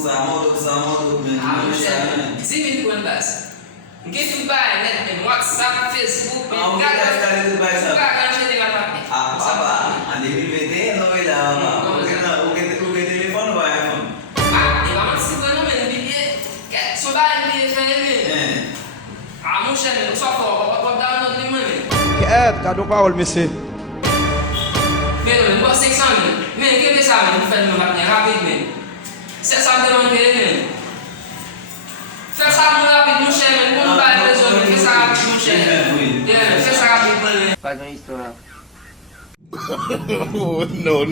Mon chè, si mi kon bas. Mke tou bay net men, WhatsApp, Facebook, men, gade anche de la papi. En 2021 no me la. ¿O qué teléfono va a iPhone? E va man si kono men, biye, so bay li fè men. Mon chè men, so fò, wap download li men. Quieto, cadê o Paulo, Messi? Men, wap 500 men. Men, kebe sa men, fè nou rapne, rapide men. 700 de man kere men. Fè sa moun rapide moun chè men, moun bay rezon men, fè sa rapide moun chè men. Fè sa rapide men. Faz uma história. Oh, no.